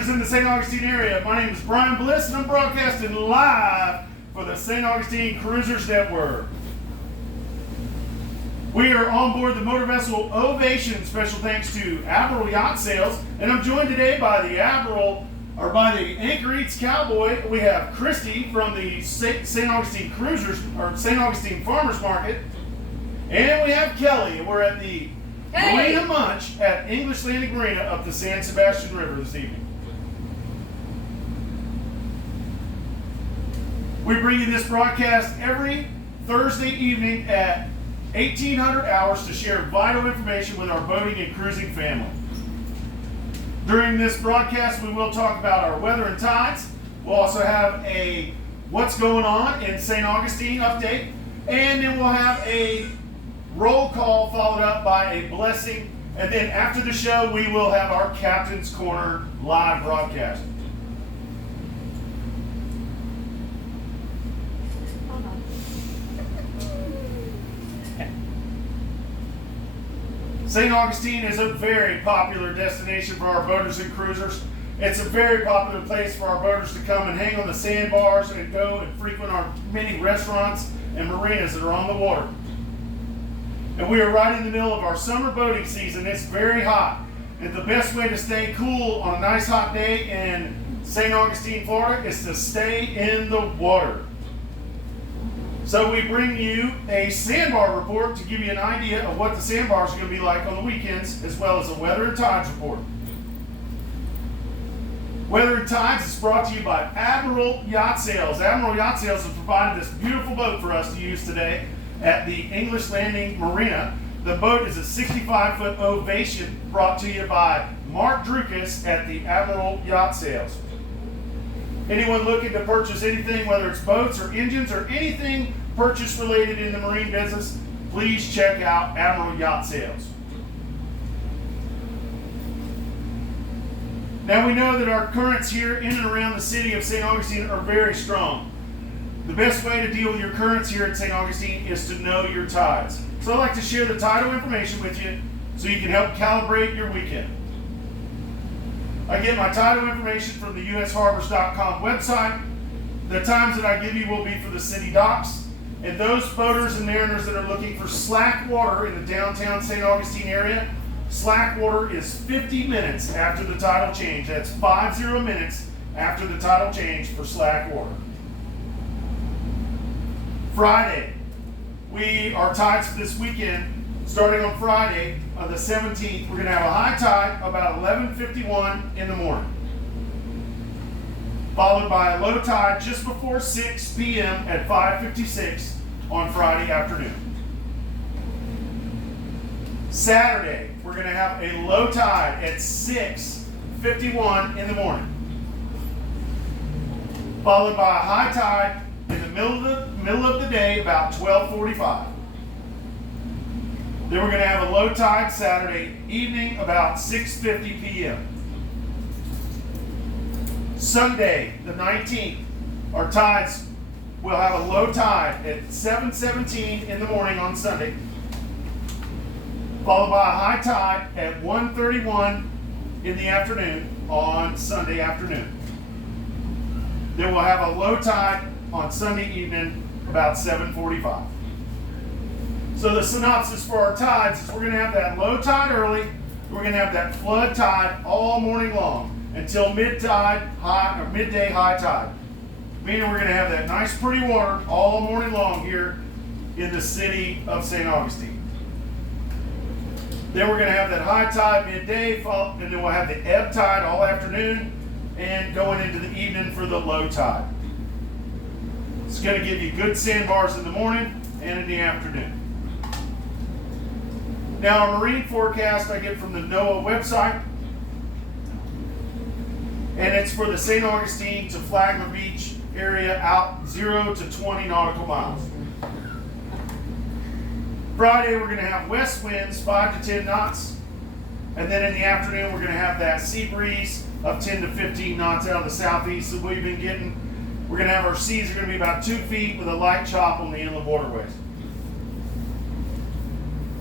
cruisers in the St. Augustine area. My name is Brian Bliss, and I'm broadcasting live for the St. Augustine Cruisers Network. We are on board the motor vessel Ovation. Special thanks to Admiral Yacht Sales, and I'm joined today by the Anchor Eats Cowboy. We have Christy from the St. Augustine Cruisers or St. Augustine Farmers Market, and we have Kelly, and we're at the Marina Munch at English Landing Marina up the San Sebastian River this evening. We bring you this broadcast every Thursday evening at 1800 hours to share vital information with our boating and cruising family. During this broadcast, we will talk about our weather and tides. We'll also have a what's going on in St. Augustine update, and then we'll have a roll call followed up by a blessing, and then after the show we will have our Captain's Corner live broadcast. St. Augustine is a very popular destination for our boaters and cruisers. It's a very popular place for our boaters to come and hang on the sandbars and go and frequent our many restaurants and marinas that are on the water. And we are right in the middle of our summer boating season. It's very hot. And the best way to stay cool on a nice hot day in St. Augustine, Florida is to stay in the water. So we bring you a sandbar report to give you an idea of what the sandbars are going to be like on the weekends, as well as a weather and tides report. Weather and Tides is brought to you by Admiral Yacht Sales. Admiral Yacht Sales has provided this beautiful boat for us to use today at the English Landing Marina. The boat is a 65-foot Ovation brought to you by Mark Drukas at the Admiral Yacht Sales. Anyone looking to purchase anything, whether it's boats or engines or anything purchase related in the marine business, please check out Admiral Yacht Sales. Now we know that our currents here in and around the city of St. Augustine are very strong. The best way to deal with your currents here at St. Augustine is to know your tides. So I'd like to share the tidal information with you so you can help calibrate your weekend. I get my tidal information from the usharbors.com website. The times that I give you will be for the city docks. And those boaters and mariners that are looking for slack water in the downtown St. Augustine area, slack water is 50 minutes after the tidal change. That's 50 minutes after the tidal change for slack water. Friday, our tides for this weekend, starting on Friday, on the 17th, we're going to have a high tide about 11:51 in the morning, followed by a low tide just before 6 p.m. at 5:56 on Friday afternoon. Saturday, we're going to have a low tide at 6:51 in the morning, followed by a high tide in the middle of the day, about 12:45. Then we're going to have a low tide Saturday evening, about 6:50 p.m. Sunday, the 19th, our tides will have a low tide at 7:17 in the morning on Sunday, followed by a high tide at 1:31 in the afternoon on Sunday afternoon. Then we'll have a low tide on Sunday evening, about 7:45. So the synopsis for our tides is we're going to have that low tide early, we're going to have that flood tide all morning long until midday high tide. Meaning we're going to have that nice pretty water all morning long here in the city of St. Augustine. Then we're going to have that high tide midday, and then we'll have the ebb tide all afternoon and going into the evening for the low tide. It's going to give you good sandbars in the morning and in the afternoon. Now, our marine forecast I get from the NOAA website, and it's for the St. Augustine to Flagler Beach area out 0 to 20 nautical miles. Friday, we're going to have west winds 5 to 10 knots, and then in the afternoon, we're going to have that sea breeze of 10 to 15 knots out of the southeast that we've been getting. We're going to have our seas are going to be about 2 feet with a light chop on the inland waterways.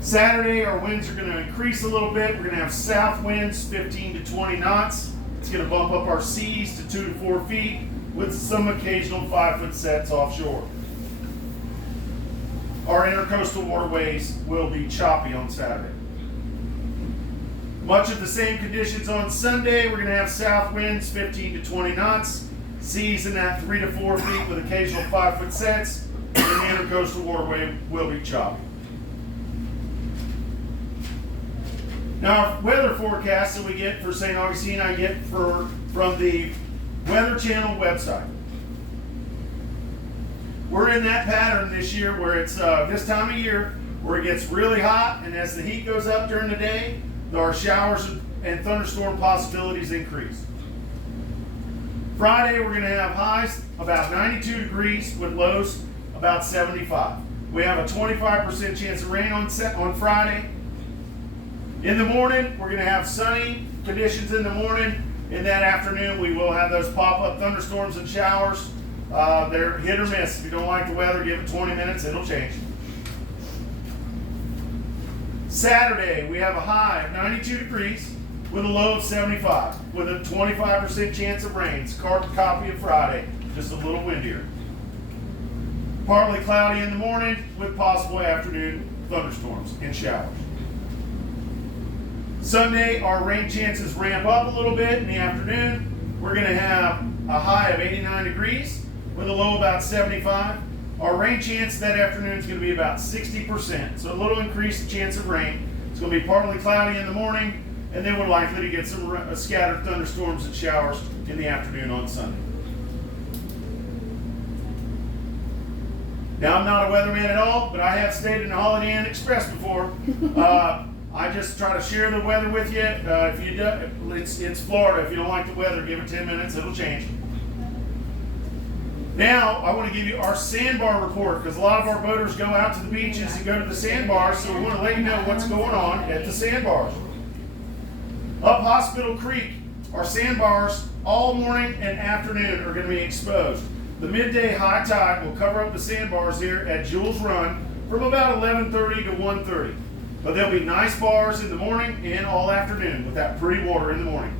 Saturday, our winds are going to increase a little bit. We're going to have south winds 15 to 20 knots. It's going to bump up our seas to 2 to 4 feet with some occasional 5-foot sets offshore. Our intercoastal waterways will be choppy on Saturday. Much of the same conditions on Sunday. We're going to have south winds 15 to 20 knots, seas in that 3 to 4 feet with occasional 5-foot sets, and the intercoastal waterway will be choppy. Now, our weather forecast that we get for St. Augustine, I get from the Weather Channel website. We're in that pattern this year where it's this time of year where it gets really hot, and as the heat goes up during the day, our showers and thunderstorm possibilities increase. Friday, we're going to have highs about 92 degrees with lows about 75. We have a 25% chance of rain on Friday. In the morning, we're going to have sunny conditions in the morning. In that afternoon, we will have those pop-up thunderstorms and showers. They're hit or miss. If you don't like the weather, give it 20 minutes, it'll change. Saturday, we have a high of 92 degrees with a low of 75, with a 25% chance of rain. It's a carbon copy of Friday, just a little windier. Partly cloudy in the morning with possible afternoon thunderstorms and showers. Sunday, our rain chances ramp up a little bit in the afternoon. We're going to have a high of 89 degrees with a low about 75. Our rain chance that afternoon is going to be about 60%, so a little increased chance of rain. It's going to be partly cloudy in the morning, and then we're likely to get some scattered thunderstorms and showers in the afternoon on Sunday. Now, I'm not a weatherman at all, but I have stayed in the Holiday Inn Express before. I just try to share the weather with you. If you do, it's Florida. If you don't like the weather, give it 10 minutes, it'll change. Now, I want to give you our sandbar report, because a lot of our boaters go out to the beaches and go to the sandbars, so we want to let you know what's going on at the sandbars. Up Hospital Creek, our sandbars all morning and afternoon are going to be exposed. The midday high tide will cover up the sandbars here at Jules Run from about 11:30 to 1:30. But there'll be nice bars in the morning and all afternoon with that pretty water in the morning.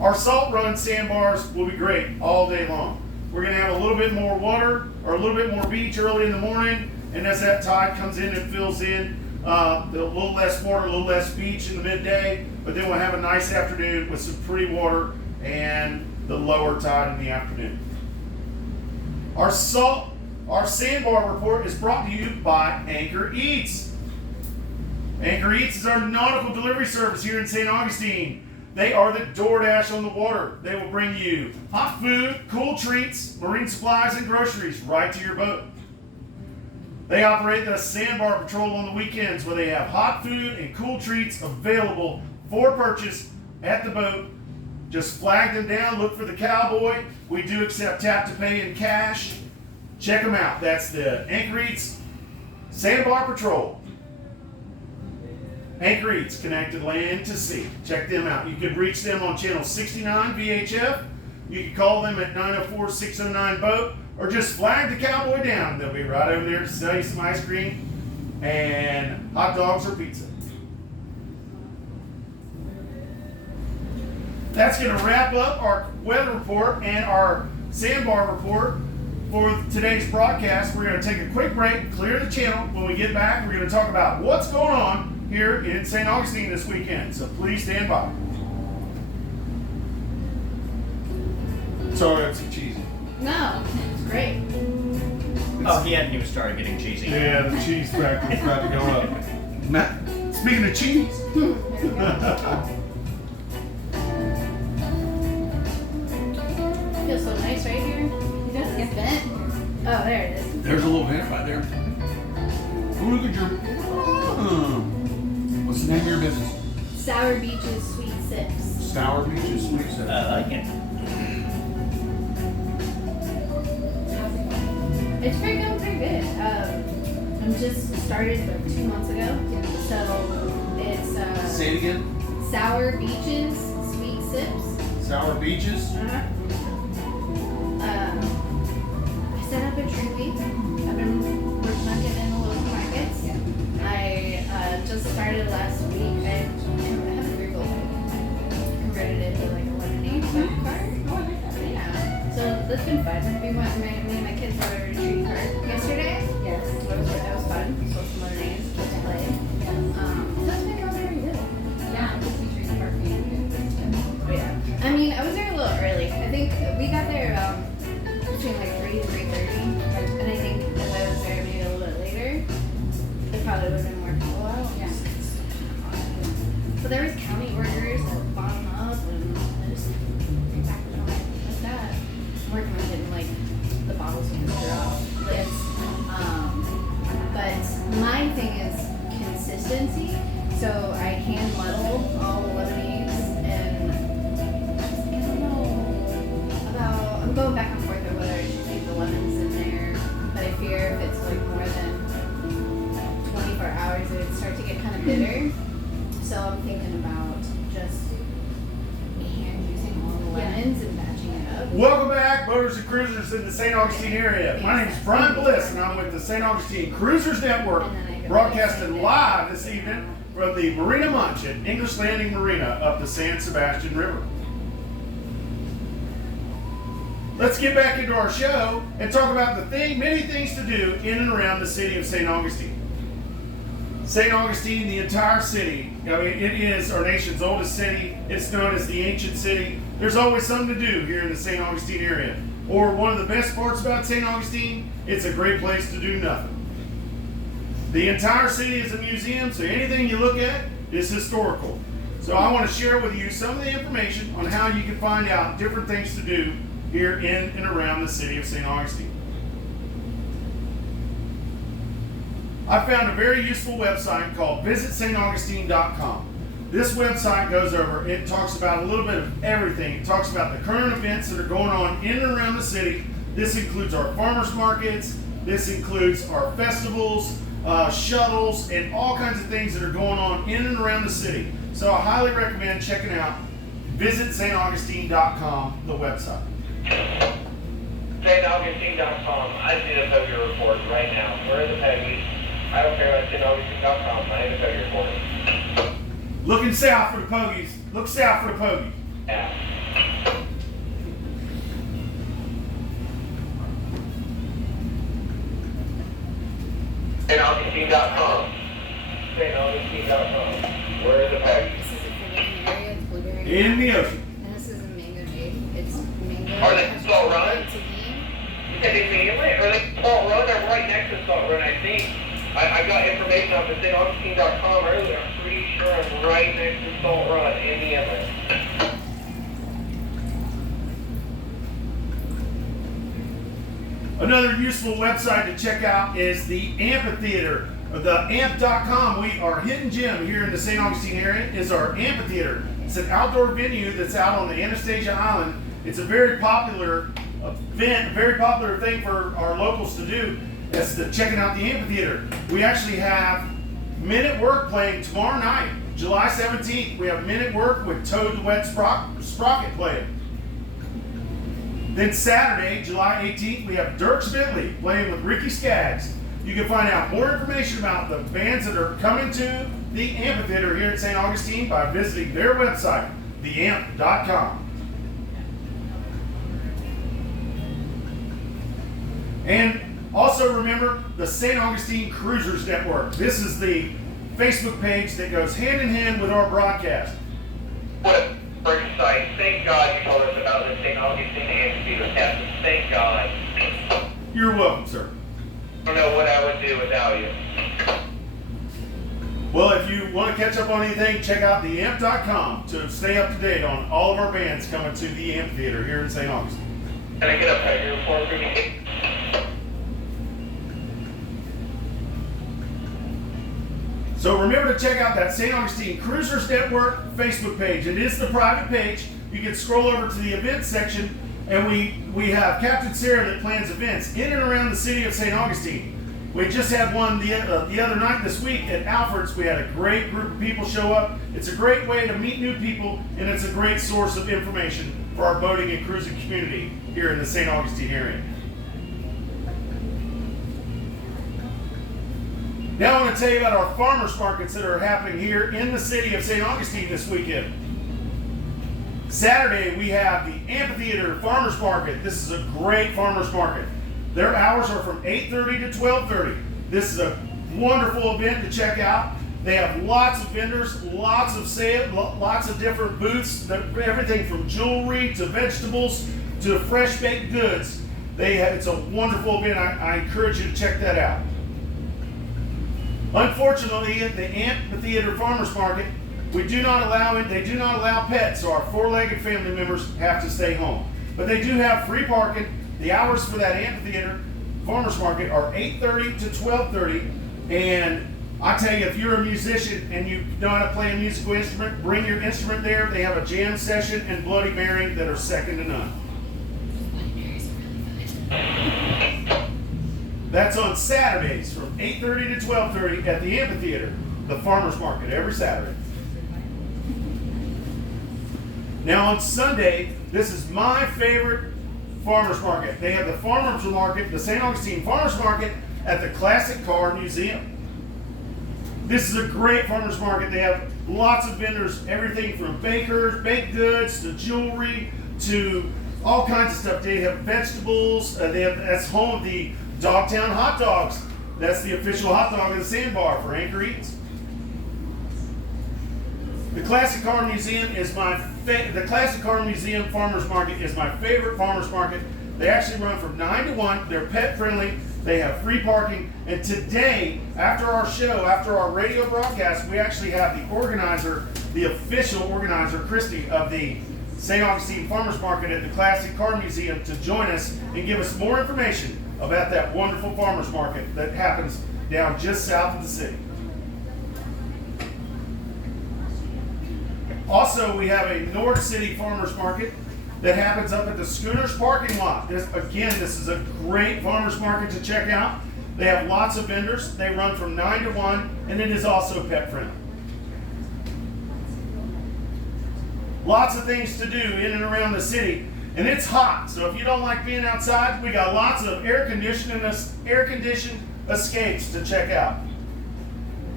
Our Salt Run sandbars will be great all day long. We're going to have a little bit more water or a little bit more beach early in the morning, and as that tide comes in and fills in, a little less water, a little less beach in the midday, but then we'll have a nice afternoon with some pretty water and the lower tide in the afternoon. Our sandbar report is brought to you by Anchor Eats. Anchor Eats is our nautical delivery service here in St. Augustine. They are the DoorDash on the water. They will bring you hot food, cool treats, marine supplies, and groceries right to your boat. They operate the sandbar patrol on the weekends where they have hot food and cool treats available for purchase at the boat. Just flag them down, look for the cowboy. We do accept tap to pay in cash. Check them out. That's the Anchor Eats Sandbar Patrol. Anchor Eats, connected land to sea. Check them out. You can reach them on channel 69 VHF. You can call them at 904-609-BOAT or just flag the cowboy down. They'll be right over there to sell you some ice cream and hot dogs or pizza. That's going to wrap up our weather report and our sandbar report for today's broadcast. We're going to take a quick break, clear the channel. When we get back, we're going to talk about what's going on here in St. Augustine this weekend. So please stand by. Sorry, that's cheesy. No, it's great. Oh, he hadn't even started getting cheesy. Yeah, the cheese factory's about to go up. Matt, speaking of cheese. Feels so nice right here. You got this vent? Oh, there it is. There's a little vent right there. Oh, look at your. What's the name of your business? Sour Beaches Sweet Sips. Sour Beaches Sweet Sips. I like it. It's pretty good. I'm just started like 2 months ago, so it's Say it again. Sour Beaches Sweet Sips. Sour Beaches. I set up a tree. I've been working on getting in the local markets. I just started last week. I have a Google converted it to like a lemonade car. Oh, I like that. Yeah. So that's been fun. Me and my kids got a retreat car yesterday. Yes. That was fun. So some lemonades, kids played. That's been going very good. Yeah, I just be treating our family. Oh yeah. I mean, I was there a little early. I think we got there between like 3 and 3:30. And I think if I was there maybe a little bit later, it probably would have been more people out. Yeah. So there was county orders that bottom up and I just repackaged them like that. I'm working on getting like the bottles of the straw lids. But my thing is consistency. So I hand muddle all the lemonades and I don't know about, I'm going back and forth on whether I should keep the lemons in there, but I fear if it's like more than 24 hours it would start to get kind of bitter. So I'm thinking about just hand using all the lemons and batching it up. Welcome back, boaters and cruisers in the St. Augustine area. My name is Brian Bliss, and I'm with the St. Augustine Cruisers Network, broadcasting live this evening from the Marina Munch at English Landing Marina up the San Sebastian River. Let's get back into our show and talk about many things to do in and around the city of St. Augustine. St. Augustine, the entire city, I mean, it is our nation's oldest city. It's known as the ancient city. There's always something to do here in the St. Augustine area. Or one of the best parts about St. Augustine, it's a great place to do nothing. The entire city is a museum, so anything you look at is historical. So I want to share with you some of the information on how you can find out different things to do here in and around the city of St. Augustine. I found a very useful website called visitstaugustine.com. This website goes over, it talks about a little bit of everything. It talks about the current events that are going on in and around the city. This includes our farmers markets, this includes our festivals, shuttles, and all kinds of things that are going on in and around the city. So I highly recommend checking out visitstaugustine.com, the website. SaintAugustine.com. I need to know your report right now. Where are the Peggies? I don't care about SaintAugustine.com. I need to know your report. Looking south for the Pogies. Look south for the Pogies. Yeah. SaintAugustine.com. SaintAugustine.com. Where are the Peggies? This is a Canadian area, it's blueberry. In the ocean. And this is a mango jade. It's mango. Are they Salt Run? Tahini. You said it's inlet? Or they Salt Run? They're right next to Salt Run, I think. I got information off of SaintAugustine.com earlier. I'm pretty sure I'm right next to Salt Run in the inlet. Another useful website to check out is the amphitheater. The amp.com, our hidden gem here in the St. Augustine area is our amphitheater. It's an outdoor venue that's out on the Anastasia Island. It's a very popular event, a very popular thing for our locals to do. That's checking out the amphitheater. We actually have Men at Work playing tomorrow night, July 17th. We have Men at Work with Toad the Wet Sprocket playing. Then Saturday, July 18th, we have Dirk Bentley playing with Ricky Skaggs. You can find out more information about the bands that are coming to the amphitheater here at St. Augustine by visiting their website, theamp.com. And also remember the St. Augustine Cruisers Network. This is the Facebook page that goes hand in hand with our broadcast. What a great site. Thank God you told us about the St. Augustine Amphitheater, Captain. Thank God. You're welcome, sir. I don't know what I would do without you. Well, if you want to catch up on anything, check out theamp.com to stay up to date on all of our bands coming to the amphitheater here in St. Augustine. Can I get a Peggy report for me? So remember to check out that St. Augustine Cruisers Network Facebook page. It is the private page. You can scroll over to the events section, and we have Captain Sarah that plans events in and around the city of St. Augustine. We just had one the other night this week at Alfred's. We had a great group of people show up. It's a great way to meet new people, and it's a great source of information for our boating and cruising community here in the St. Augustine area. Now I want to tell you about our farmers markets that are happening here in the city of St. Augustine this weekend. Saturday, we have the Amphitheater Farmers Market. This is a great farmers market. Their hours are from 8:30 to 12:30. This is a wonderful event to check out. They have lots of vendors, lots of sale, lots of different booths, everything from jewelry to vegetables to fresh baked goods. It's a wonderful event. I encourage you to check that out. Unfortunately, at the Amphitheater Farmers Market, they do not allow pets, so our four-legged family members have to stay home. But they do have free parking. The hours for that Amphitheater Farmers Market are 8:30 to 12:30, and I tell you, if you're a musician and you know how to play a musical instrument, bring your instrument there. They have a jam session and Bloody Mary that are second to none. That's on Saturdays from 8:30 to 12:30 at the Amphitheater, the farmers market, every Saturday. Now on Sunday, this is my favorite farmers market. They have the farmers market, the St. Augustine Farmers Market at the Classic Car Museum. This is a great farmers market. They have lots of vendors, everything from bakers, baked goods, to jewelry, to all kinds of stuff. They have vegetables. That's home of the Dogtown hot dogs. That's the official hot dog of the Sandbar for Anchor Eats. The Classic Car Museum the Classic Car Museum Farmers Market is my favorite farmers market. They actually run from 9 to 1. They're pet friendly. They have free parking. And today, after our show, after our radio broadcast, we actually have the organizer, the official organizer, Christy, of the St. Augustine Farmers Market at the Classic Car Museum to join us and give us more information about that wonderful farmers market that happens down just south of the city. Also, we have a North City Farmers Market that happens up at the Schooners parking lot. This is a great farmers market to check out. They have lots of vendors. They run from 9 to 1, and it is also pet friendly. Lots of things to do in and around the city, and it's hot. So if you don't like being outside, we got lots of air-conditioned escapes to check out.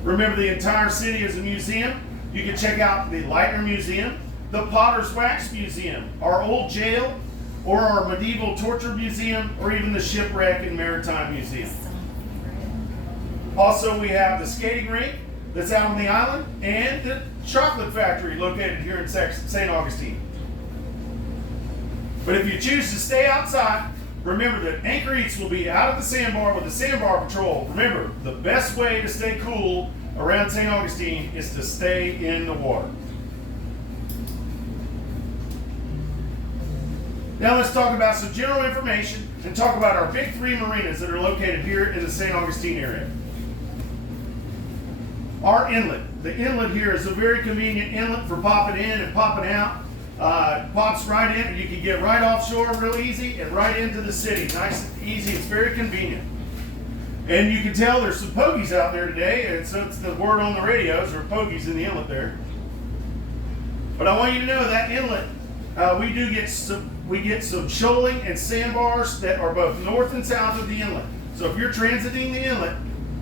Remember, the entire city is a museum. You can check out the Lightner Museum, the Potter's Wax Museum, our old jail, or our medieval torture museum, or even the Shipwreck and Maritime Museum. Also, we have the skating rink that's out on the island, and the chocolate factory located here in St. Augustine. But if you choose to stay outside, remember that Anchor Eats will be out at the sandbar with the Sandbar Patrol. Remember, the best way to stay cool around St. Augustine is to stay in the water. Now let's talk about some general information and talk about our big three marinas that are located here in the St. Augustine area. Our inlet. The inlet here is a very convenient inlet for popping in and popping out. Pops right in, and you can get right offshore real easy and right into the city. Nice and easy. It's very convenient. And you can tell there's some pogies out there today, and so it's the word on the radios, there are pogies in the inlet there. But I want you to know that inlet, we get some shoaling and sandbars that are both north and south of the inlet. So if you're transiting the inlet,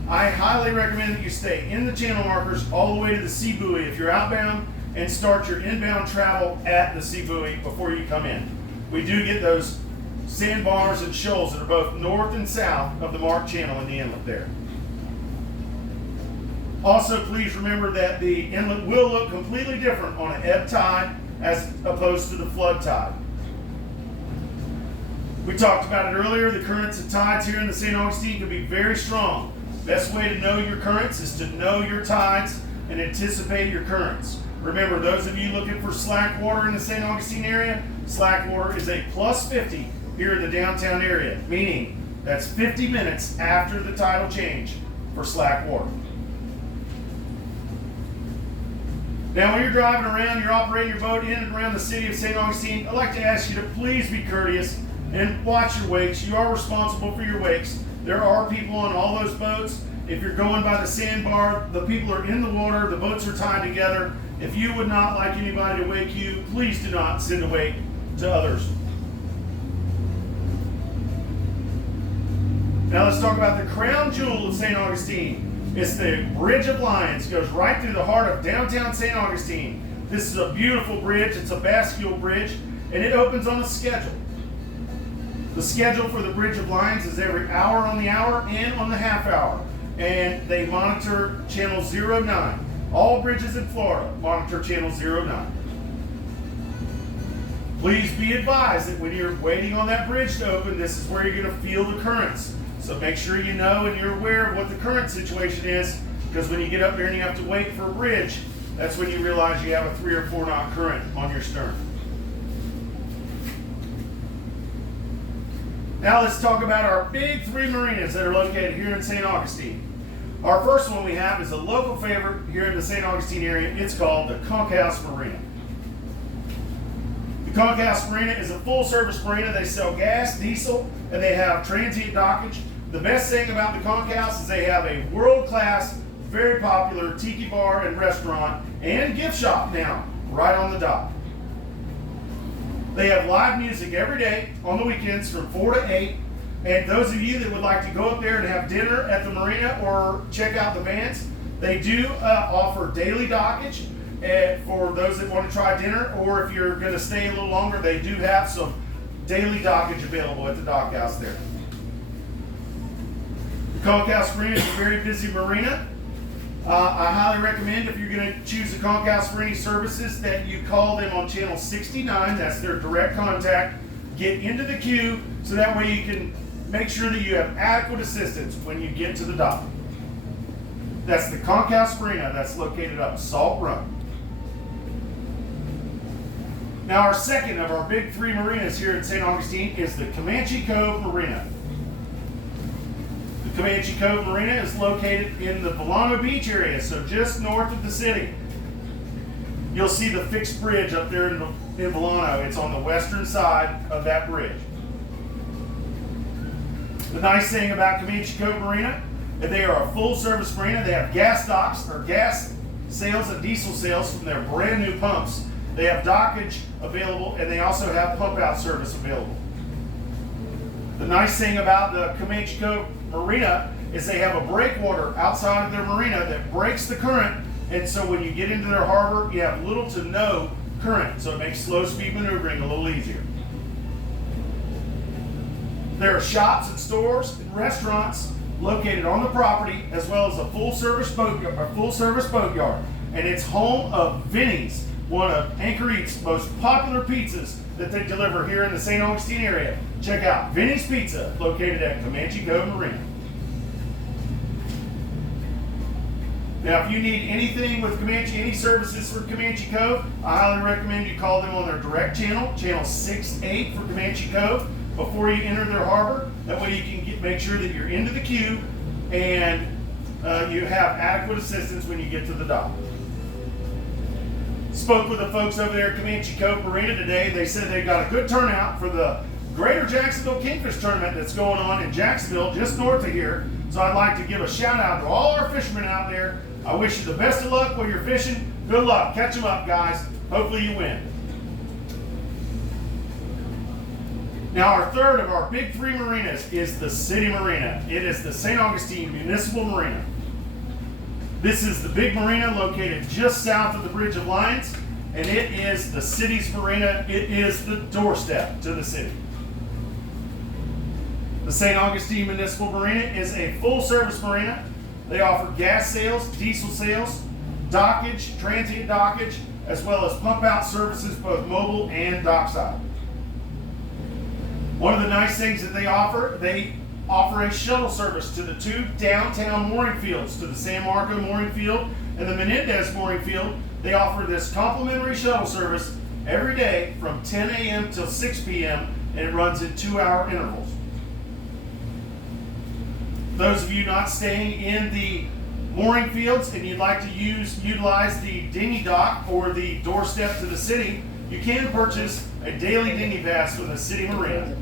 I highly recommend that you stay in the channel markers all the way to the sea buoy if you're outbound, and start your inbound travel at the sea buoy before you come in. We do get those sandbars and shoals that are both north and south of the marked channel in the inlet there. Also, please remember that the inlet will look completely different on an ebb tide as opposed to the flood tide. We talked about it earlier. The currents and tides here in the St. Augustine can be very strong. Best way to know your currents is to know your tides and anticipate your currents. Remember, those of you looking for slack water in the St. Augustine area, slack water is a plus 50 here in the downtown area, meaning that's 50 minutes after the tidal change for slack water. Now, when you're driving around, you're operating your boat in and around the city of St. Augustine, I'd like to ask you to please be courteous and watch your wakes. You are responsible for your wakes. There are people on all those boats. If you're going by the sandbar, the people are in the water, the boats are tied together. If you would not like anybody to wake you, please do not send a wake to others. Now let's talk about the crown jewel of St. Augustine. It's the Bridge of Lions. It goes right through the heart of downtown St. Augustine. This is a beautiful bridge. It's a bascule bridge, and it opens on a schedule. The schedule for the Bridge of Lions is every hour on the hour and on the half hour. And they monitor channel 09. All bridges in Florida monitor channel 09. Please be advised that when you're waiting on that bridge to open, this is where you're going to feel the currents. So make sure you know and you're aware of what the current situation is, because when you get up there and you have to wait for a bridge, that's when you realize you have a 3 or 4 knot current on your stern. Now let's talk about our big 3 marinas that are located here in St. Augustine. Our first one we have is a local favorite here in the St. Augustine area. It's called the Conchouse Marina. The Conchouse Marina is a full-service marina. They sell gas, diesel, and they have transient dockage. The best thing about the Conchouse is they have a world-class, very popular tiki bar and restaurant and gift shop now, right on the dock. They have live music every day on the weekends from 4 to 8. And those of you that would like to go up there and have dinner at the marina or check out the bands, they do offer daily dockage for those that want to try dinner, or if you're going to stay a little longer, they do have some daily dockage available at the dock house there. The Conchouse Marina is a very busy marina. I highly recommend, if you're going to choose the Conchouse Marina services, that you call them on channel 69. That's their direct contact. Get into the queue so that way you can make sure that you have adequate assistance when you get to the dock. That's the Conchouse Marina. That's located up Salt Run. Now our second of our big 3 marinas here in St. Augustine is the Comanche Cove Marina. The Comanche Cove Marina is located in the Volano Beach area, so just north of the city. You'll see the fixed bridge up there in Volano. It's on the western side of that bridge. The nice thing about Comanche Cove Marina is they are a full-service marina. They have gas docks, or gas sales and diesel sales from their brand new pumps. They have dockage available, and they also have pump-out service available. The nice thing about the Comanche Cove Marina is they have a breakwater outside of their marina that breaks the current, and so when you get into their harbor, you have little to no current, so it makes slow-speed maneuvering a little easier. There are shops and stores and restaurants located on the property, as well as a full-service boat yard, and it's home of Vinny's, one of Anchor Eat's most popular pizzas that they deliver here in the St. Augustine area. Check out Vinny's Pizza, located at Comanche Cove Marina. Now, if you need anything with Comanche, any services for Comanche Cove, I highly recommend you call them on their direct channel, channel 68 for Comanche Cove, before you enter their harbor. That way you can make sure that you're into the queue and you have adequate assistance when you get to the dock. Spoke with the folks over there at Comanche Cove Marina today. They said they got a good turnout for the Greater Jacksonville Kingfish Tournament that's going on in Jacksonville, just north of here. So I'd like to give a shout out to all our fishermen out there. I wish you the best of luck while you're fishing. Good luck. Catch them up, guys. Hopefully you win. Now our third of our big 3 marinas is the City Marina. It is the St. Augustine Municipal Marina. This is the big marina located just south of the Bridge of Lions, and it is the city's marina. It is the doorstep to the city. The St. Augustine Municipal Marina is a full-service marina. They offer gas sales, diesel sales, dockage, transient dockage, as well as pump-out services, both mobile and dockside. One of the nice things that they offer a shuttle service to the 2 downtown mooring fields, to the San Marco mooring field and the Menendez mooring field. They offer this complimentary shuttle service every day from 10 a.m. till 6 p.m. and it runs in 2-hour intervals. Those of you not staying in the mooring fields and you'd like to utilize the dinghy dock or the doorstep to the city, you can purchase a daily dinghy pass from the City Marina.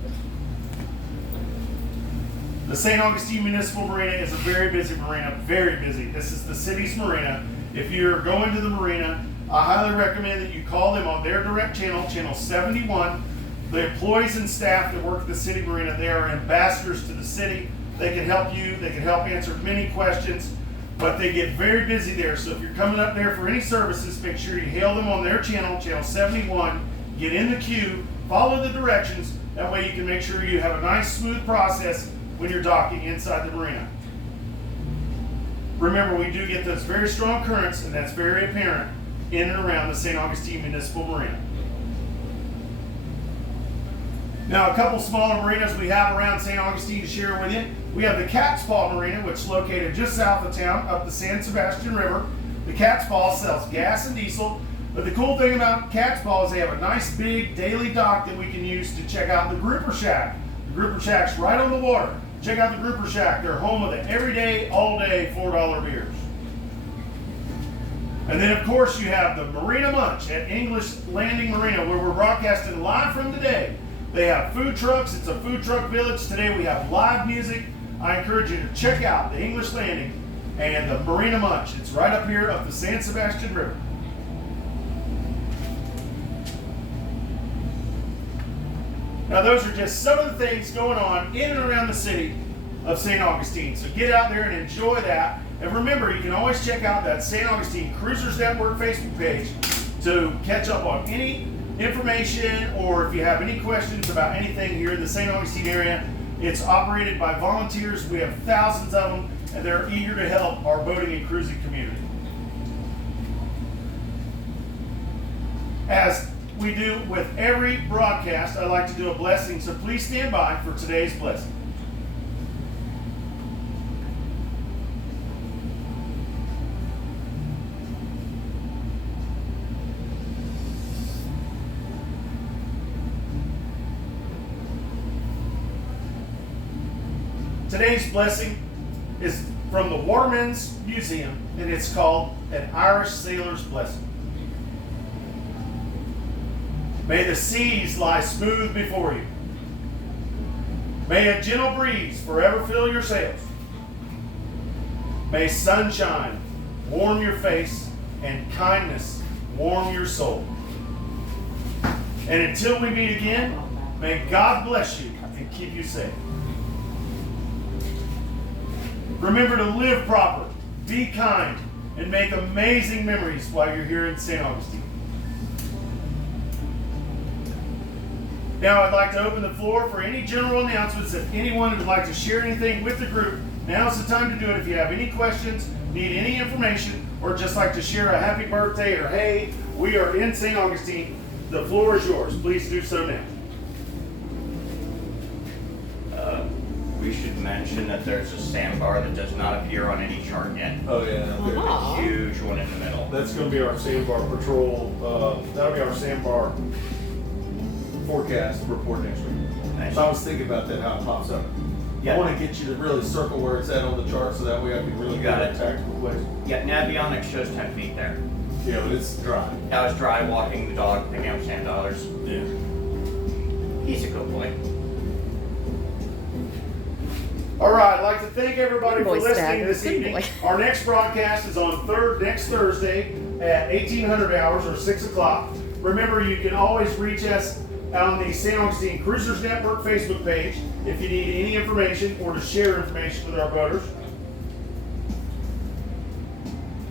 The St. Augustine Municipal Marina is a very busy marina, very busy. This is the city's marina. If you're going to the marina, I highly recommend that you call them on their direct channel, channel 71. The employees and staff that work at the City Marina, they are ambassadors to the city. They can help you. They can help answer many questions. but they get very busy there. So if you're coming up there for any services, make sure you hail them on their channel, channel 71. Get in the queue, follow the directions. That way you can make sure you have a nice, smooth process when you're docking inside the marina. Remember, we do get those very strong currents, and that's very apparent in and around the St. Augustine Municipal Marina. Now, a couple smaller marinas we have around St. Augustine to share with you. We have the Cat's Paw Marina, which is located just south of town, up the San Sebastian River. The Cat's Paw sells gas and diesel, but the cool thing about Cat's Paw is they have a nice big daily dock that we can use to check out the Grouper Shack. The Grouper Shack's right on the water. Check out the Grouper Shack. They're home of the everyday, all-day $4 beers. And then, of course, you have the Marina Munch at English Landing Marina, where we're broadcasting live from today. They have food trucks. It's a food truck village. Today we have live music. I encourage you to check out the English Landing and the Marina Munch. It's right up here up the San Sebastian River. Now, those are just some of the things going on in and around the city of St. Augustine. So get out there and enjoy that. And remember, you can always check out that St. Augustine Cruisers Network Facebook page to catch up on any information, or if you have any questions about anything here in the St. Augustine area. It's operated by volunteers. We have thousands of them, and they're eager to help our boating and cruising community. As we do with every broadcast, I like to do a blessing, so please stand by for today's blessing. Today's blessing is from the Watermen's Museum, and it's called An Irish Sailor's Blessing. May the seas lie smooth before you. May a gentle breeze forever fill your sails. May sunshine warm your face and kindness warm your soul. And until we meet again, may God bless you and keep you safe. Remember to live proper, be kind, and make amazing memories while you're here in St. Augustine. Now I'd like to open the floor for any general announcements. If anyone would like to share anything with the group, now's the time to do it. If you have any questions, need any information, or just like to share a happy birthday or hey, we are in St. Augustine, the floor is yours. Please do so now. We should mention that there's a sandbar that does not appear on any chart yet. Oh yeah. Okay. A huge one in the middle. That's going to be our sandbar patrol. That'll be our sandbar Forecast report next week. Nice. So I was thinking about that, how it pops up. Yeah. I want to get you to really circle where it's at on the chart, so that way I can really You got get it. a tactical place. Yeah, Navionics shows 10 feet there. Yeah, but it's dry. I was dry walking the dog, picking up sand dollars. Yeah. He's a good boy. All right, I'd like to thank everybody Good for boy, listening Stagger. this Good evening. boy. Our next broadcast is on next Thursday at 1800 hours or 6 o'clock. Remember, you can always reach us on the St. Augustine Cruisers Network Facebook page if you need any information or to share information with our boaters.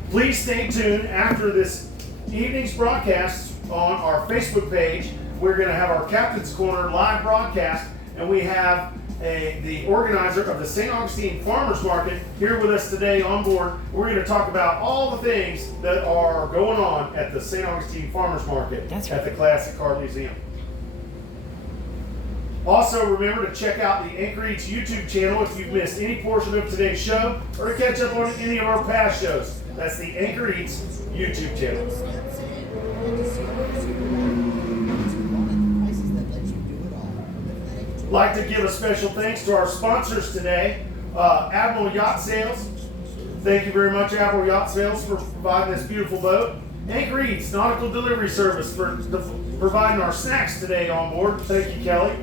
Please stay tuned after this evening's broadcast on our Facebook page. We're going to have our Captain's Corner live broadcast, and we have the organizer of the St. Augustine Farmers Market here with us today on board. We're going to talk about all the things that are going on at the St. Augustine Farmers Market at the Classic Car Museum. Also, remember to check out the Anchor Eats YouTube channel if you've missed any portion of today's show or to catch up on any of our past shows. That's the Anchor Eats YouTube channel. Like to give a special thanks to our sponsors today, Admiral Yacht Sales. Thank you very much, Admiral Yacht Sales, for providing this beautiful boat. Anchor Eats Nautical Delivery Service for providing our snacks today on board. Thank you, Kelly.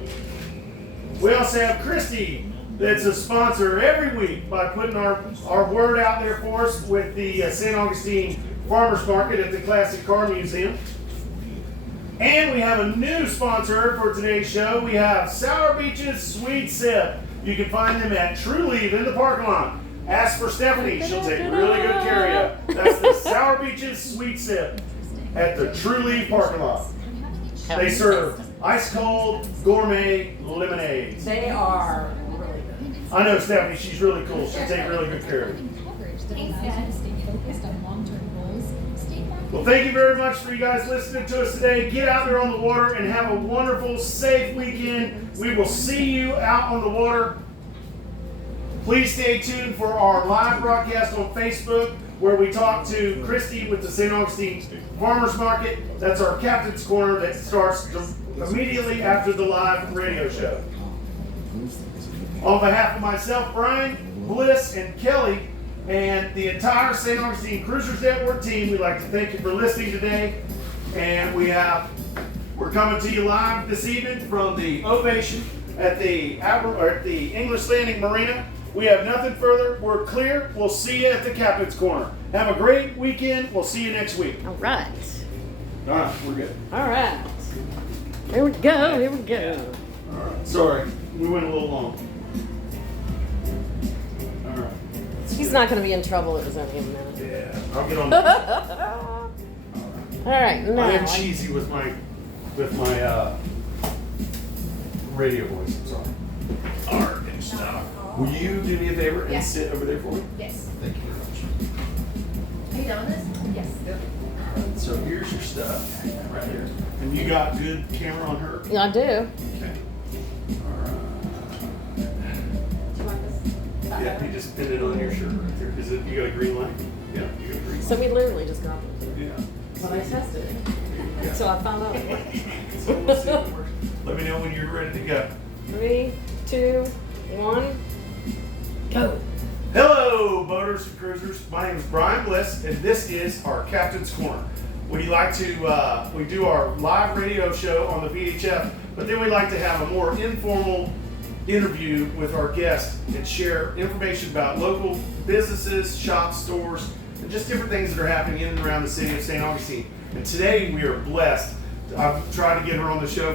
We also have Christy, that's a sponsor every week by putting our word out there for us with the St. Augustine Farmers Market at the Classic Car Museum. And we have a new sponsor for today's show. We have Sour Beach's Sweet Sip. You can find them at True Leave in the parking lot. Ask for Stephanie. She'll take really good care of you. That's the Sour Beaches Sweet Sip at the True Leaf parking lot. They serve ice cold gourmet lemonades. They are really good. I know Stephanie. She's really cool. She'll take really good care of you. Well, thank you very much for you guys listening to us today. Get out there on the water and have a wonderful, safe weekend. We will see you out on the water. Please stay tuned for our live broadcast on Facebook where we talk to Christy with the St. Augustine Farmers Market. That's our Captain's Corner that starts immediately after the live radio show. On behalf of myself, Brian, Bliss, and Kelly, and the entire St. Augustine Cruisers Network team, we'd like to thank you for listening today. And we're coming to you live this evening from the Ovation at the English Landing Marina. We have nothing further. We're clear. We'll see you at the Captain's Corner. Have a great weekend. We'll see you next week. All right. All right, we're good. All right. Here we go. Here we go. All right. Sorry, we went a little long. All right. He's not going to be in trouble. It was only a minute. Yeah, I'll get on. All right. Now. I am cheesy with my radio voice. I'm sorry. Art and stuff. Will you do me a favor and sit over there for me? Yes. Thank you very much. Are you done with this? Yes. Alright, so here's your stuff right here. And you got good camera on her? Yeah, I do. Okay. Alright. Do you want this? Yeah, you just pin it on your shirt right there. Is it, you got a green light? Yeah, you got a green light. So we literally just got it. Yeah. Well, I tested it. Yeah. So I found out. So we'll see if it works. Let me know when you're ready to go. 3, 2, 1, go. Hello, boaters and cruisers. My name is Brian Bliss, and this is our Captain's Corner. We like to we do our live radio show on the VHF, but then we like to have a more informal interview with our guests and share information about local businesses, shops, stores, and just different things that are happening in and around the city of St. Augustine. And today we are blessed. I've tried to get her on the show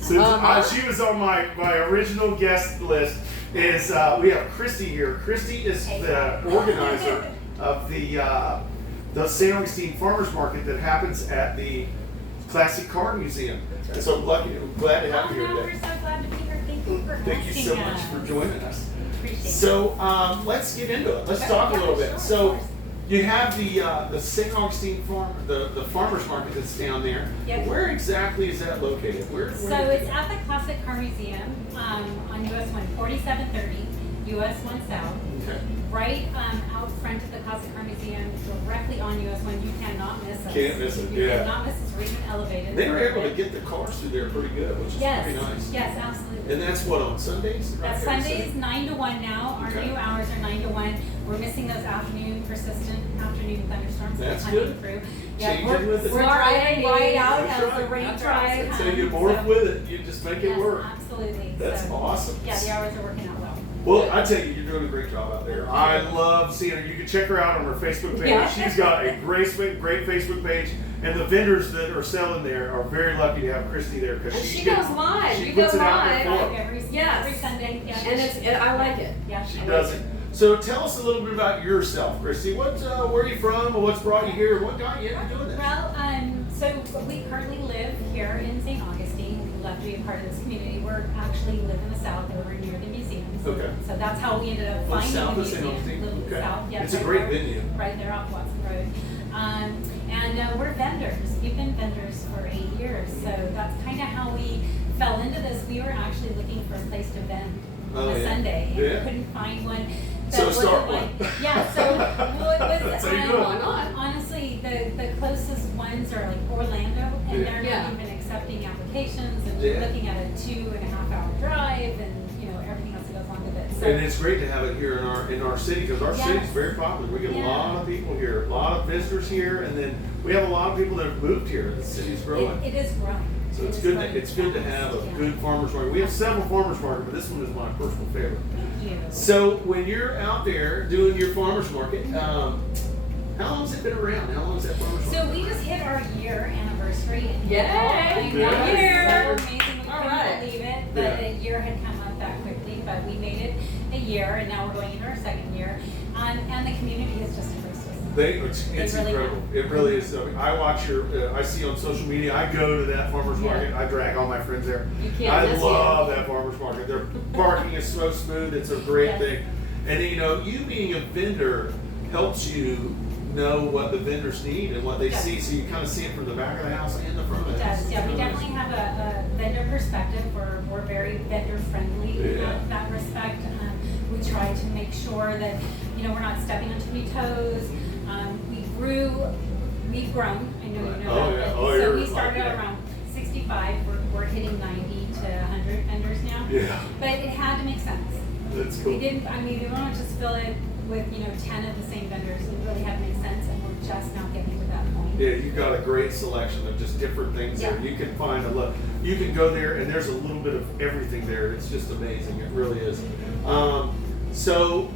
since she was on my original guest list. We have Christy here. Christy is the organizer of the St. Augustine Farmers Market that happens at the Classic Car Museum. And so I'm glad to have you here We're today. so glad to be here. Thank you for Thank you so much us. for joining us. Appreciate it. So let's get into it. Let's talk a little bit. So you have the St. Augustine the farmers market that's down there. Yep. Where exactly is that located? Where So it's at the Classic Car Museum on US 1, 4730, US 1 South. Okay. Right out front of the Classic Car Museum, directly on US 1. You cannot miss us. Can't miss it, You yeah. cannot miss us. We're even elevated. They were able to get the cars through there pretty good, which is pretty nice. Yes, absolutely. And that's what, on Sundays? That's Right there, Sundays, 9 to 1 now. Our Okay. new hours are 9 to 1. We're missing those persistent afternoon thunderstorms. That's coming good. through. Changing we're, with it. we're driving right out That's as right. the rain That's dries. right. So you morph with it, you just make it Yes, work. absolutely. That's So, awesome. Yeah, the hours are working out well. Well, I tell you, you're doing a great job out there. I love seeing her. You can check her out on her Facebook page. Yeah. She's got a great Facebook page, and the vendors that are selling there are very lucky to have Christy there because And she goes live. She You puts go it out there live. for Like them. Yes. every Sunday. Yeah. And I like it. Yeah. She does it. So tell us a little bit about yourself, Christy. Where are you from? What's brought you here? What got you into doing this? Well, so we currently live here in St. Augustine. We love to be a part of this community. We're actually live in the south and we're near the museums. Okay. So that's how we ended up Well, finding south the of St. museum. Augustine. Little Okay. south, yeah. It's a right great there. venue. Right there off Watson Road. And we're vendors. We've been vendors for 8 years. So that's kind of how we fell into this. We were actually looking for a place to vend on a Sunday and we couldn't find one. So that start wasn't one. Yeah, so well, it was That's how you do it. Why not? honestly, the closest ones are like Orlando, and Yeah. they're not even accepting applications, and Yeah. you're looking at a 2.5-hour drive, and everything else that goes along with it. So And it's great to have it here in our city because our Yes. city's very popular. We get a Yeah. lot of people here, a lot of visitors here, and then we have a lot of people that have moved here. The city's growing. it is growing. So It it's is good. growing It's good to have a fast, good farmers market. We have several farmers market, but this one is my personal favorite. Thank you. So when you're out there doing your farmers market, how long has it been around? How long has that farmers market? So we just hit our year anniversary. Yay! I know, Yeah. it's so amazing. We All couldn't right. believe it Yeah. that a year had come up that quickly. But but we made it a year, and now we're going into our second year. And the community has just embraced us. It's really incredible. It really is. I mean, I watch I see on social media, I go to that farmer's Yeah. market, I drag all my friends there. You can't I miss love that farmer's market. Their parking is so smooth, it's a great Yes. thing. And then, you being a vendor helps you know what the vendors need and what they Yes. see, so you kind of see it from the back of the house and the front of It the house. does, yeah, we It's really nice. definitely have a vendor perspective, we're very vendor friendly in Yeah. that respect. We try to make sure that, we're not stepping on too many toes. We've grown, I know you know Oh, that. yeah. but- Oh, So you're we started like- out around 65, we're hitting 90 to 100 vendors now. Yeah, But it had to make sense. that's cool. We didn't, we don't want to just fill it with, 10 of the same vendors, it really had to make sense, and we're just now getting to that point. Yeah, you've got a great selection of just different things there. Yeah. You can find you can go there and there's a little bit of everything there. It's just amazing. It really is. So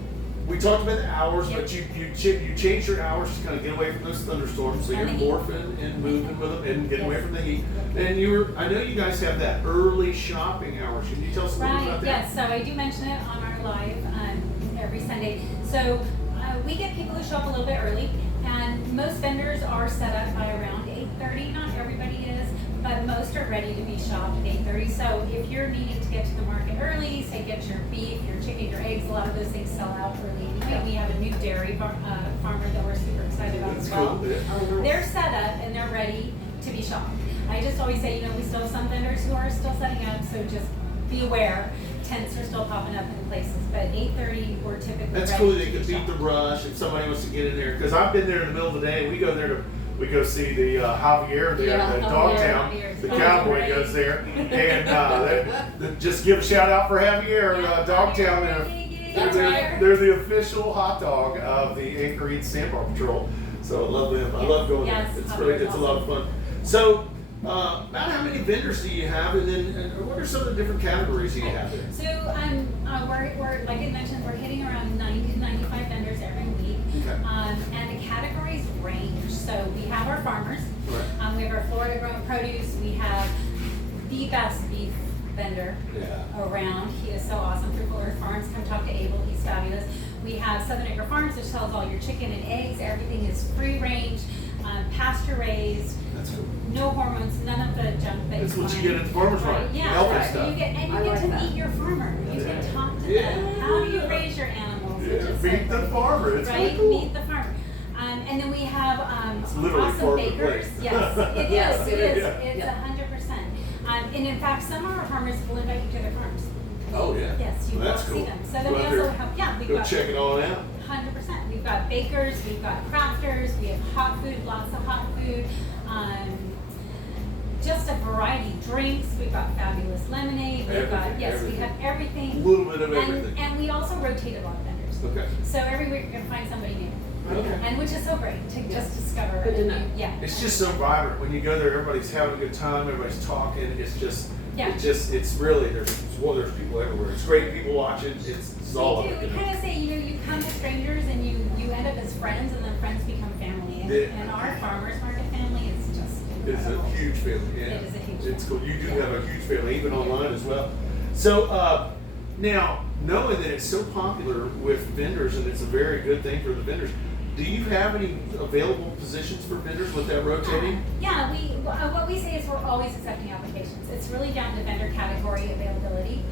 we talked about the hours, Yep. but you changed your hours to kind of get away from those thunderstorms. So you're And the heat. morphing and moving with them and getting away Yes. from the heat. And I know you guys have that early shopping hours. Can you tell us a little bit Right, about that? yes, so I do mention it on our live every Sunday. So we get people who show up a little bit early, and most vendors are set up by around 8:30. Not everybody is, but most are ready to be shopped at 8:30. So if you're needing to get to the market early, say get your beef, your chicken, your eggs, a lot of those things sell out early anyway. We have a new dairy farmer that we're super excited about That's as well. cool. Yeah. They're set up and they're ready to be shopped. I just always say, we still have some vendors who are still setting up, so just be aware. Tents are still popping up in places, but 8:30 we're typically That's ready cool. to They be can beat shopped. the rush if somebody wants to get in there. Because I've been there in the middle of the day. We go there we go see the Javier there, Yeah. the Oh, Dogtown. yeah, Javier's The fun. cowboy Great. goes there, and just give a shout out for Javier, Yeah, Dogtown. That's right. They're the official hot dog of the Anchor Eats Sandbar Patrol. So I love them. I Yes. love going Yes, there. It's Javier's really, it's a lot of awesome. fun. So. About how many vendors do you have, and then what are some of the different categories you have there? So we're like I mentioned, we're hitting around 90 to 95 vendors every week, Okay. and the categories range. So we have our farmers, Right. we have our Florida grown produce, we have the best beef vendor Yeah. around. He is so awesome. Through Fuller Farms, come talk to Abel. He's fabulous. We have Southern Acre Farms, which sells all your chicken and eggs. Everything is free range, pasture raised. That's cool. No hormones, none of the junk that That's you what you find. get at the farmer's market. Right, yeah, Healthy right. stuff. You get I to like that. meet your farmer. You get to talk to Yeah. them. How do you raise your animals? Which Yeah, is meet the cool. farmer. It's Right, really cool. meet the farmer. And then we have It's literally awesome farm to bakers. plate. Yes, it Yes, is. It it is. is. It's Yeah. 100%. And in fact, some of our farmers will invite you to their farms. Oh, yeah. Yes, you Well, will that's see cool. them. So then Go we out also there, have, we've Go got check it all out. 100%. We've got bakers, we've got crafters, we have hot food, lots of hot food. Just a variety. Drinks, we've got fabulous lemonade, we've got, Everything, yes, we everything. have everything. A little bit of everything. And we also rotate a lot of vendors. Okay. So every week you're gonna find somebody new. Okay. And which is so great to just discover. Good to a know. new- Yeah. It's just so vibrant. When you go there, everybody's having a good time, everybody's talking. It's just, Yeah. it's really, there's people everywhere. It's great people watching. It's all of We it. do. you We know. kind of say, you come as strangers and you end up as friends, and then friends become family. And, Yeah. and our farmers market family is just It's a incredible. huge family, yeah. It is a huge It's cool. You do Yeah. have a huge family, even online as well. So, now, knowing that it's so popular with vendors and it's a very good thing for the vendors, do you have any available positions for vendors with that rotating? Yeah, what we say is we're always accepting applications. It's really down to vendor category availability.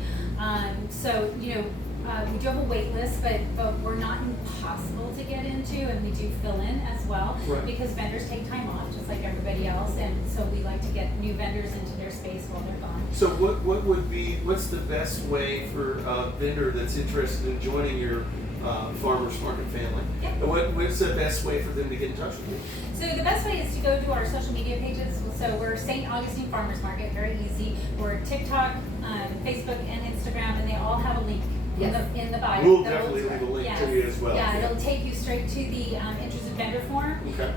So, we do have a wait list, but we're not impossible to get into, and we do fill in as well. Right. Because vendors take time off, just like everybody else, and so we like to get new vendors into their space while they're gone. So what's the best way for a vendor that's interested in joining your farmer's market family? Yeah. What's the best way for them to get in touch with you? So the best way is to go to our social media pages. So we're St. Augustine Farmers Market, very easy. We're TikTok, Facebook, and Instagram, and they all have a link Yes. in the bio. We'll That'll- definitely leave a link Yes. to you as well. Yeah, it'll take you straight to the interested vendor form, Okay.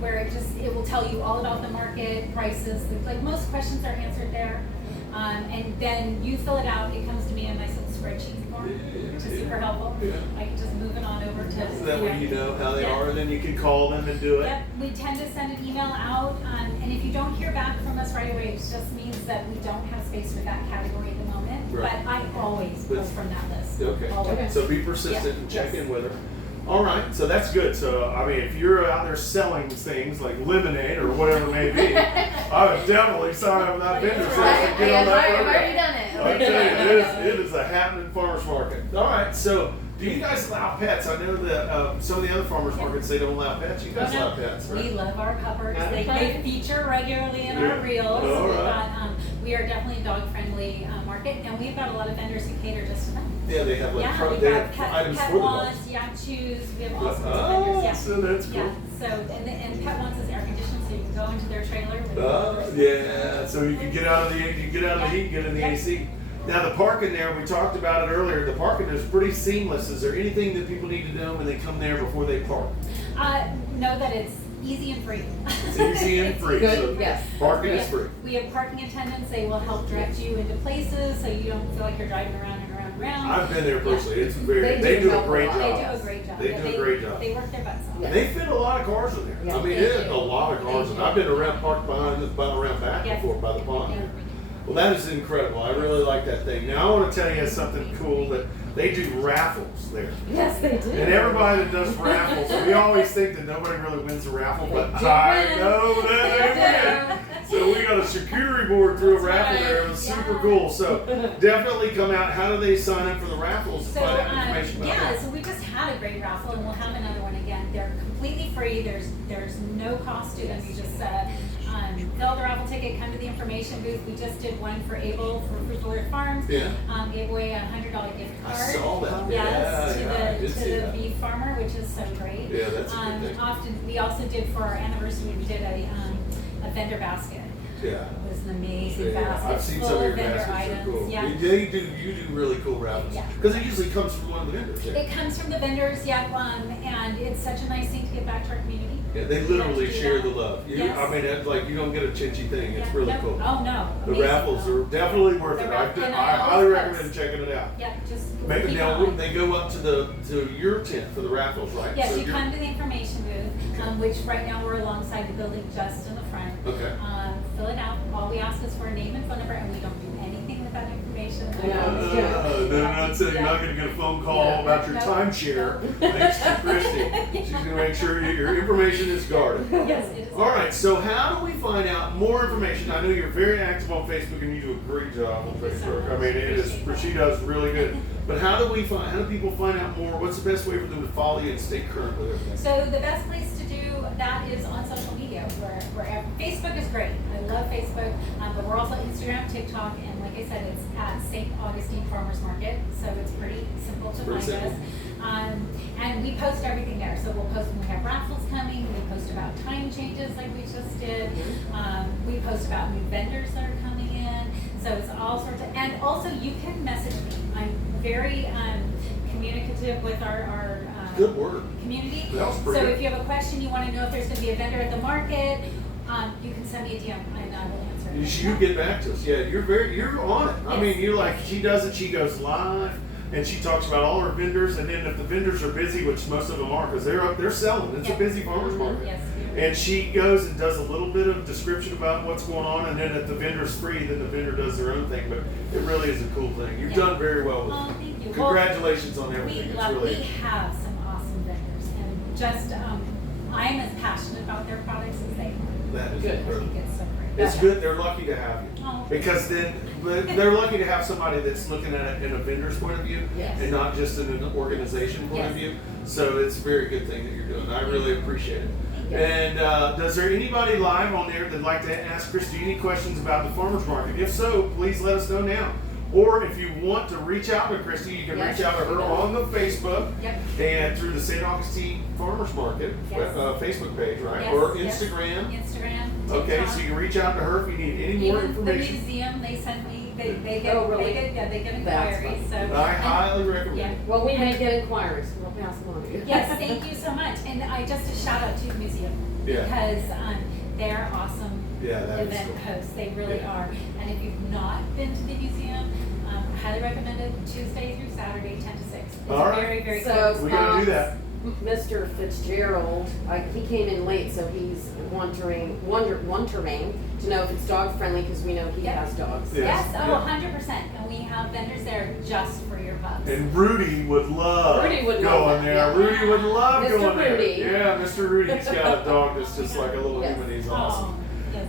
where it will tell you all about the market, prices. Like most questions are answered there, and then you fill it out. It comes to me in a nice little spreadsheet form, which is super helpful. Yeah. I can just move it on over to. That way you know how they Yeah. are, and then you can call them and do it. Yep, we tend to send an email out, And if you don't hear back from us right away, it just means that we don't have space for that category at the moment. Right. But I always pull But- from that list. Okay. Always. So be persistent Yeah. and check Yes. in with her. All right, so that's good. So I mean, if you're out there selling things like lemonade or whatever it may be, I would definitely sign up with that vendor so I can get on that I've program. already done it. I tell you, it is a happening farmers market. All right, so do you guys allow pets? I know that some of the other farmers markets, they don't allow pets. You guys allow pets, We right? love our puppers. They feature regularly in our reels. All We've right. got, we are definitely a dog-friendly market, and we've got a lot of vendors who cater just to them. Yeah, they have like Yeah, we've they got have items pet for the wants, dogs. yeah, chews. We have all sorts of vendors. Yeah. So that's cool. Yeah. So and pet wants is air conditioned, so you can go into their trailer. With Yeah, so you can get out of the heat, get in the Yeah. AC. Now the parking there, we talked about it earlier. The parking is pretty seamless. Is there anything that people need to know when they come there before they park? Know that it's easy and free. It's easy and free. Good, So yes. parking We is have- free. We have parking attendants. They will help direct you into places, so you don't feel like you're driving around and around and around. I've been there personally. It's They they do a help a great lot. They job. do a great job. They Yeah, do a great job. They work their butts off. Yeah. They fit a lot of cars in there. Yeah. I mean, They it is do. a lot of cars, They and do. I've been around parked around back and Yes. forth by the pond. Yeah. Well, that is incredible. I really like that thing. Now I want to tell you something cool that they do raffles there. Yes, they do. And everybody that does raffles, we always think that nobody really wins a raffle, but They do I win. know that they win. So we got a charcuterie board through a raffle there. It was super Yeah. cool. So definitely come out. How do they sign up for the raffles to So, find out information about yeah, that? so we just had a great raffle, and we'll have another one again. They're completely free. There's no cost to them. You just fill out the raffle ticket, come to the information booth. We just did one for Able for Fruitful Farms. Yeah. Gave away a $100 gift I card. saw that. Yes, Yeah, I did to see the that. beef farmer, which is so great. Yeah, that's a good thing. Often we also did for our anniversary. We did a vendor basket. Yeah. It was an amazing Yeah, basket. I've seen full some of your of vendor baskets. They're items. cool. Yeah. You do really cool raffles Yeah. because it usually comes from one of the vendors. Yeah. It comes from the vendors, yeah, and it's such a nice thing to give back to our community. Yeah, they literally Yeah, share yeah. the love. Yes. I mean, it's like you don't get a chinchy thing. It's Yeah, really no, cool. Oh, no. The amazing. raffles are definitely worth it. The raff- and I I highly always recommend post. checking it out. Yeah, just Maybe keep now on. they go up to your tent for the raffles, right? Yes, So you you're- come to the information booth, which right now we're alongside the building just in the front. Okay. Fill it out. All we ask is for a name and phone number, and we don't do anything with that information. They're not saying you're not going to get a phone call Yeah. about your No. timeshare thanks to Christy. She's going to make sure your information is guarded. Yes, it is. All right, so how do we find out more information? I know you're very active on Facebook and you do a great job on Thank you so Facebook. I much. mean, it is, Appreciate she does really good. But how do people find out more? What's the best way for them to follow you and stay current with everything? So the best place to do that is on social media, where Facebook is great. I love Facebook, but we're also Instagram, TikTok, and like I said, it's at St. Augustine Farmers Market, so it's pretty simple to Pretty find simple. us. And we post everything there. So we'll post when we have raffles coming. We post about time changes like we just did. We post about new vendors that are coming in. So it's all sorts of, and also you can message me. I'm very communicative with our Good work. community. That was So pretty good. if you have a question, you want to know if there's going to be a vendor at the market, you can send me a DM and I will answer. You get back to us. Yeah, you're on it. I mean, you're like, she does it, she goes live, and she talks about all her vendors, and then if the vendors are busy, which most of them are, because they're selling, it's a Yeah. busy farmer's market. Yes. And she goes and does a little bit of description about what's going on, and then if the vendor's free, then the vendor does their own thing. But it really is a cool thing. You've Yeah. done very well with Oh, it. thank you. Congratulations on We everything. It's love, really we have some awesome vendors, and just I'm as passionate about their products as they are. that is Good. I incredible. think it's so great. It's good. They're lucky to have you. Oh. Because then they're lucky to have somebody that's looking at it in a vendor's point of view Yes. and not just in an organization point of Yes. view. So it's a very good thing that you're doing. I really appreciate it. Thank you. And does there anybody live on there that'd like to ask Christy any questions about the farmer's market? If so, please let us know now. Or if you want to reach out to Christy, you can Yes. reach out to her on the Facebook Yep. and through the St. Augustine Farmers Market Yes. Facebook page, right? Yes, Or yes. Instagram. Instagram. Okay, TikTok. so you can reach out to her if you need any more Even the information. museum, they send me, they get, Oh, really? they get That's inquiries, so. I highly Yeah. recommend it. Well, we may get inquiries. We'll pass them on to you. Yes, thank you so much, and I just a shout out to the museum. Yeah. Because, they're awesome Yeah, that is event cool. hosts, they really Yeah. are. And if you've not been to the museum, I highly recommend it, Tuesday through Saturday, 10 to 6. It's All right. very, very So, cool. We gotta do that. Mr. Fitzgerald, he came in late, so he's wondering to know if it's dog friendly because we know he Yep. has dogs. Yes, oh, Yeah. 100%. And we have vendors there just for your pups. And Rudy would love Rudy would going love it, there. yeah. Rudy would love Mr. going Rudy. there. Yeah, Mr. Rudy's got a dog that's just like a little Yes. human. He's Oh, awesome.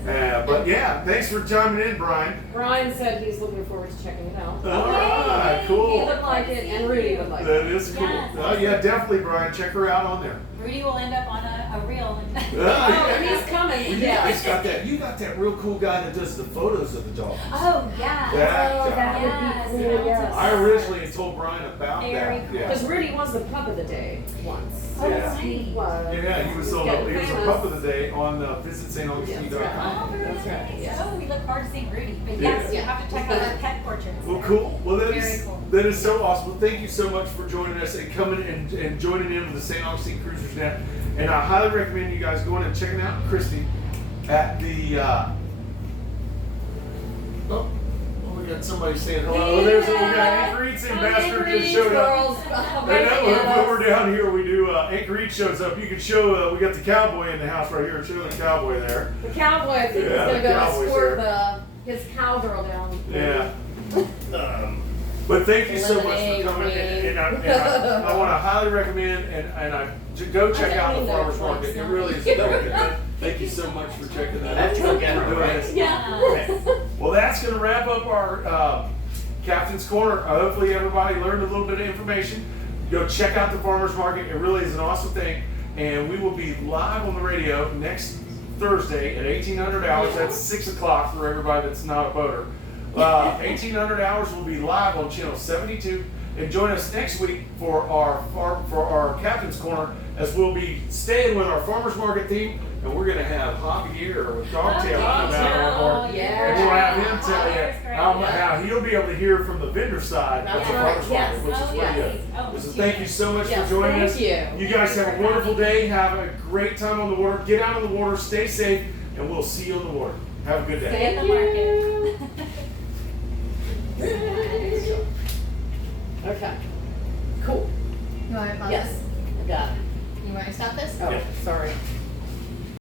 yes. But yeah, thanks for chiming in, Brian. Brian said he's looking forward to checking it out. All right, He cool. would like it, and Rudy would like That it. is cool. Yes. Oh yeah, definitely, Brian. Check her out on there. Rudy will end up on a reel. And Oh, he's coming. Well, you Yes. guys got that. You got that real cool guy that does the photos of the dogs. Oh, yeah. That Oh, guy. that Yes, would be cool. yes. Yes. I originally had told Brian about Very that. cool. Yeah. Because Rudy was the pup of the day once. Oh, Yeah. that's He right. was. Yeah, he was a pup of the day on visitsaint.com. That's right. Oh, very That's right, nice. yeah. Oh, we look forward to seeing Rudy. But Yeah. yes, you have to check out our pet portraits. Well, They're cool. Well, Very cool. that is so awesome. Well, thank you so much for joining us and coming and joining in with the St. Augustine Cruisers Net. And I highly recommend you guys going and checking out Christy at the. We got somebody saying hello. There's we got Anchor Eats ambassador just showed up. And when we're down here, we do Anchor Eats shows up. You can show we got the cowboy in the house right here. Show the cowboy there. The cowboy, I think, Yeah, is the going to cowboy's go escort there. his cowgirl down. Yeah. But thank you so much for Lemonade, coming, green. I want to highly recommend to go check out the farmers market. It really is very good. Thank you so much for checking that out. That's what we're For doing this. Yeah. Well, that's going to wrap up our Captain's Corner. Hopefully, everybody learned a little bit of information. Go check out the farmers market. It really is an awesome thing, and we will be live on the radio next Thursday at 1800 hours. That's 6 o'clock for everybody that's not a boater. 1800 hours will be live on channel 72, and join us next week for our Captain's Corner, as we'll be staying with our farmers market theme, and we're gonna have Javier with Dogtail come out on board, yeah. and we'll have him tell you That's great. how he'll be able to hear from the vendor side of That's the right, farmers yes. market, which is Oh, pretty yes. good. Oh, So thank you so much Yes, for joining thank us. you. You guys have a wonderful day. Have a great time on the water. Get out on the water. Stay safe, and we'll see you on the water. Have a good day. Stay at the market. Okay. Cool. You want to pause Yes. this? I got it. You want to stop this? Oh, Yeah. sorry.